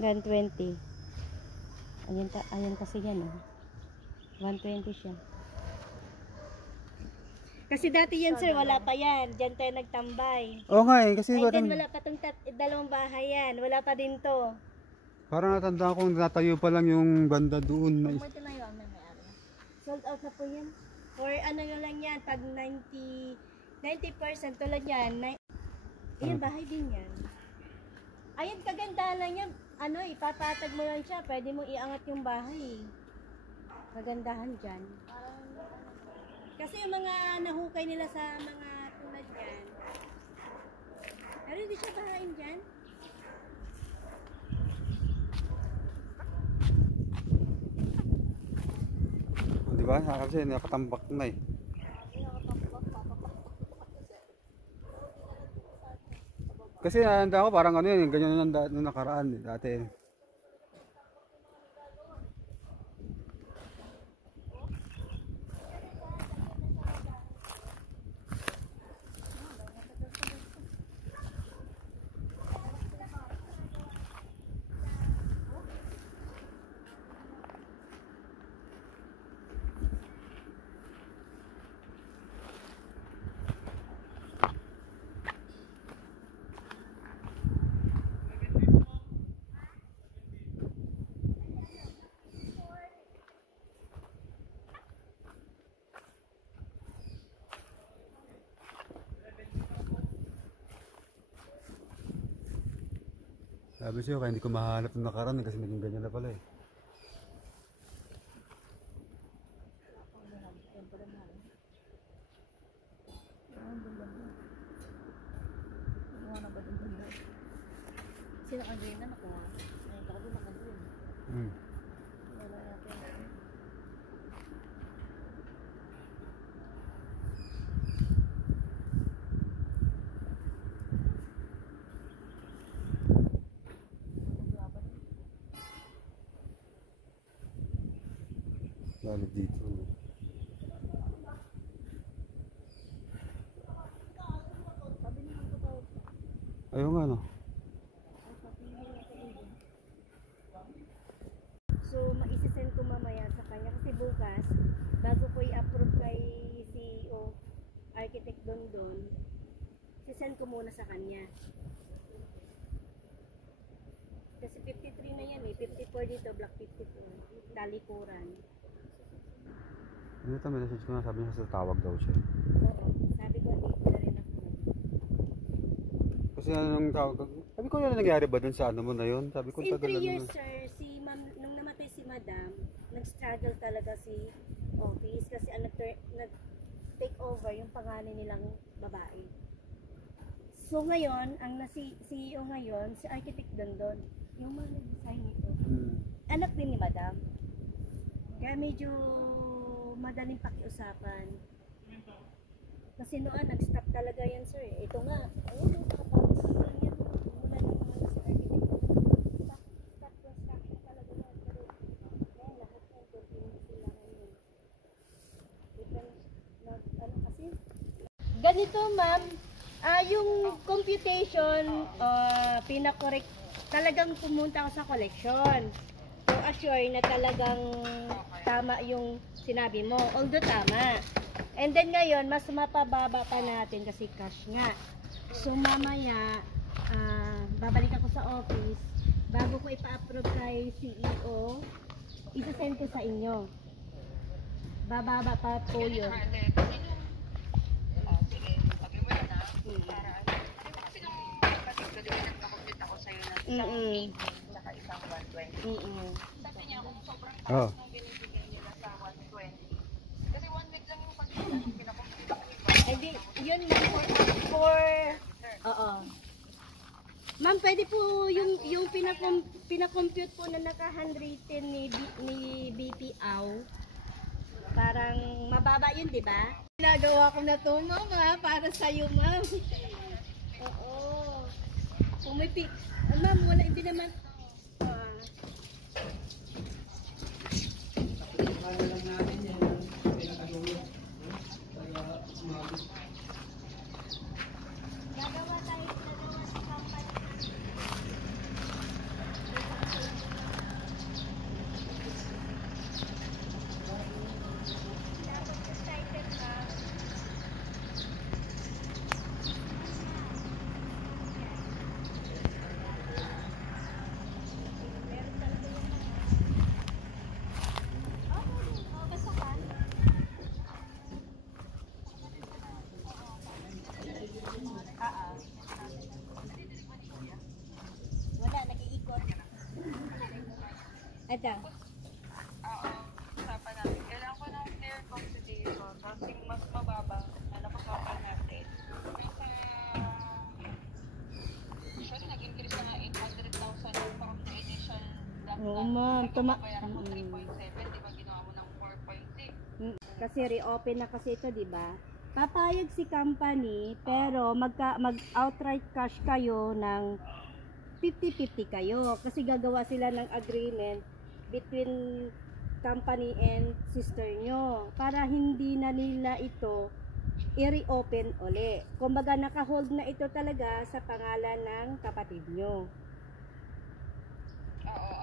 120. Ayan kasi yan, oh. 120 siya. Kasi dati yan, sir, wala pa yan. Diyan tayo nagtambay. Oo nga eh, kasi then wala pa itong dalawang bahay yan. Wala pa din to. Parang natanda ko, natayo pa lang yung banda doon. Kung may tinayuan, may may-ari. Sold out na po yan. Or ano na lang yan, pag 90% tulad yan. Ayan, bahay din yan. Ayan, kagandahan lang yan. Ano, ipapatag mo lang siya. Pwede mo iangat yung bahay. Kagandahan dyan. Kasi yung mga nahukay nila sa mga tulad yan. Pero hindi siya bahayin dyan. Diba? Kasi nakatambak na eh. Kasi nanda ko parang ano yun, ganyan nung nakaraan eh, dati. Sabi siya, kaya hindi ko mahanap ng nakaraan kasi naging ganyan na pala eh. Sino ang green na nakuha? Ay, baka doon naka-green. Wala natin. Lalo dito. Ayun nga no. So, maisisend ko mamaya sa kanya kasi bukas, bago ko i-approve kay CEO, Architect Dondon, sisend ko muna sa kanya. Kasi 53 na yan eh, 54 dito, block 54, talikuran. Ano ito, may message ko na, sabi niya sa tawag daw siya. Oo, sabi ko dito na rin ako. Kasi ano nung tawag, sabi ko yan nangyari ba dun sa ano mo na yun? Sabi ko In tagal 3 years na. sir, si ma'am, nung namatay si madam, nag-struggle talaga si office kasi nag-take over yung pangalan nilang babae. So ngayon, ang CEO ngayon, si Architect Dondon, yung mga nag-design nito. Anak din ni madam. Kaya medyo madaling pakiusapan. Kasi noon, nag-stop talaga yan sir. Ito nga, ayun yung kapag-stop yan. Mula ng mga sa Architect Dondon. Stop construction talaga yan. Pero yan, lahat yan, continue sila ngayon. Ano kasi? Ganito ma'am, yung computation, pinakorek, talagang pumunta ako sa collection. So assure na talagang tama yung sinabi mo. Although tama. And then ngayon, mas mapababa pa natin kasi cash nga. So mamaya, babalik ako sa office. Bago ko ipa-approve kay CEO, ito-send ko sa inyo. Bababa pa po yun. Saka isang 120. Sabi niya kung sobrang taas nung binibigyan nila sa 120. Kasi 1 week lang yung pinakumpita ko. Hindi, yun for oo. Ma'am, pwede po yung pinakompute po na naka-handwritten ni BPAW. Parang mababa yun, di ba? Ginagawa ko na to, ma'am, para sa'yo, ma'am. Oo. Kung may pick. Ma'am, wala, hindi naman. Gagawa tayo sa company. Ito. Oo, usapan natin. Kailangan ko ng clear consideration kasi mas mababa na napag-usapan natin. Kasi, actually, nag-increase na nga 800,000 from the initial Oo, ma'am. bayaran mo 3.7, di ba ginawa mo ng 4.6? Kasi reopen na kasi ito, di ba? Papayag si company, pero mag-outright cash kayo ng 50-50 kayo. Kasi gagawa sila ng agreement between company and sister nyo para hindi na nila ito i-reopen uli. Kumbaga naka-hold na ito talaga sa pangalan ng kapatid nyo. Oo,